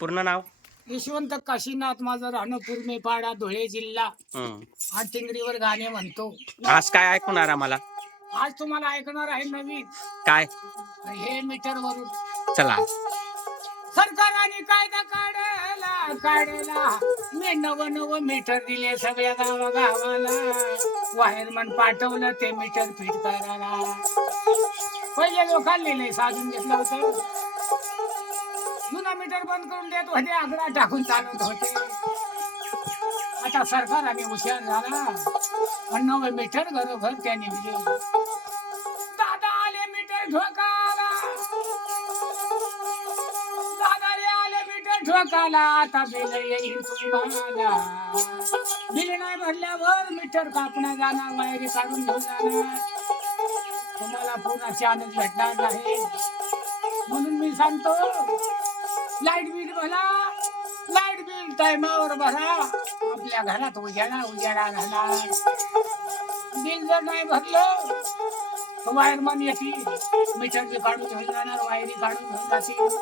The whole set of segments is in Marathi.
पूर्ण नाव? यशवंत काशीनाथ, माझं राहणं कुर्मेपाडा, धुळे जिल्हा. हं. आणि टिंगरीवर गाणे म्हणतो. आज काय ऐकवणार आम्हाला? आज तुम्हाला ऐकणार आहे नवीन काय? हे मीटर वरून. चला. सरकारने कायदा काढला मी नव मीटर दिले सगळ्या गावाला. वायरमन पाठवलं ते मीटर फिट करायला. पहिले लोकांनी लय साधून घेतलं होतं. जुना मीटर बंद करून देत होते, आकडा टाकून चालवत होते. आता सरकारने हुशार झाला आणि नवे मीटर घरोघर त्याने दिले. दादा आले मीटर ठोकाला, दादाले आले मीटर ठोकाला. आता बिल येईल तुम्हाला. बिल नाही भरल्यावर मीटर कापण्यात जाणार, वायरी काढून घेऊन जाणार. तुम्हाला पुन्हा चानच भेटणार नाही. म्हणून मी सांगतो, लाईट बिल भरा, लाईट बिल टायमावर भरा. आपल्या घरात उजाडा राहणार. बिल जर नाही भरलं तर वायरमन येतील, मीटर बी काढून घेऊन जाणार, वायरी काढून घेऊन जातील.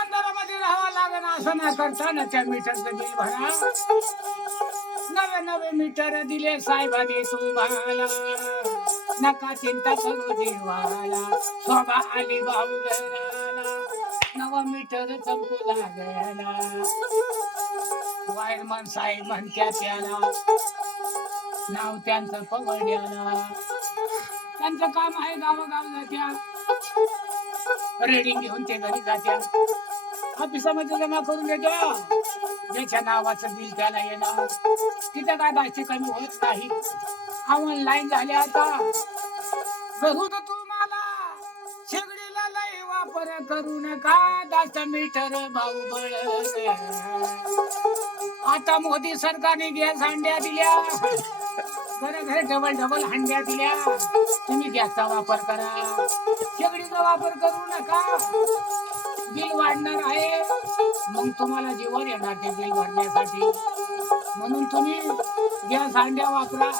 अंधारामध्ये राहावं लागेल. असं ना करता ना त्या मीटरचं बिल भरा. नवे मीटर दिले साहेबांनी तुम्हाला. नका चिंता करू जीवाला. शोभा आली भाऊ घराला. नवा मीटर चमकू लागला. वायरमन साहेब म्हणत्या त्याला, नाव त्यांचं पगड्याला. त्यांचं काम आहे गावागाव जात्या, रेडिंग घेऊन ते घरी जात्या, ऑफिसामध्ये जमा करून देत्या. ज्याच्या नावाचं बिल त्याला येणार. तिथं काय जास्त कमी होत नाही. ऑनलाईन झाले आता. करू तर तुम्हाला शेगडीला लई वापर करू नका. जास्त मीटर भाऊ बळ. आता मोदी सरकारने गॅस हंड्या दिल्या, घरे डबल हंड्या दिल्या. तुम्ही गॅसचा वापर करा, शेगडीचा वापर करू नका. बिल वाढणार आहे, मग तुम्हाला जीवन येणार ते बिल भरण्यासाठी. म्हणून तुम्ही गॅस हंड्या वापरा.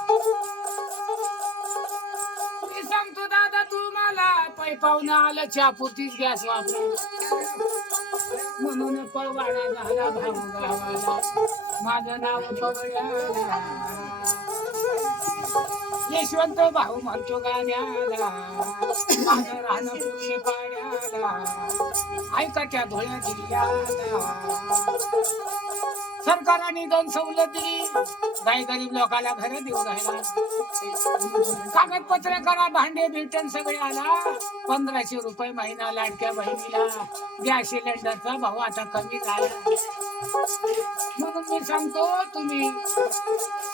मी सांगतो दादा तुम्हाला, पै पाहुणा आलं चहापुरतीच गॅस वापरा. म्हणून पवाडा झाला भाऊ गावाला. माझं नाव पवड्याला. यशवंत भाऊ म्हणतो गाण्याला. माझं राहणं पूर्ण पाड्याला. ऐका त्या धुळ्या जिल्ह्याला. सरकारने 2 सवलत दिली. काही गरीब लोकांना घर देऊ राहिला. कागदपत्र करा, भांडे भेटन सगळे आला. 1500 रुपये महिना लाडक्या बहिणीला. गॅस सिलेंडरचा भाव आता कमी झाला. म्हणून मी सांगतो, तुम्ही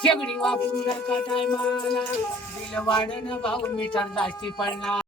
शेगडी वापरू नका टायमाला. बिल वाढन भाऊ, मीटर जास्ती पडणार.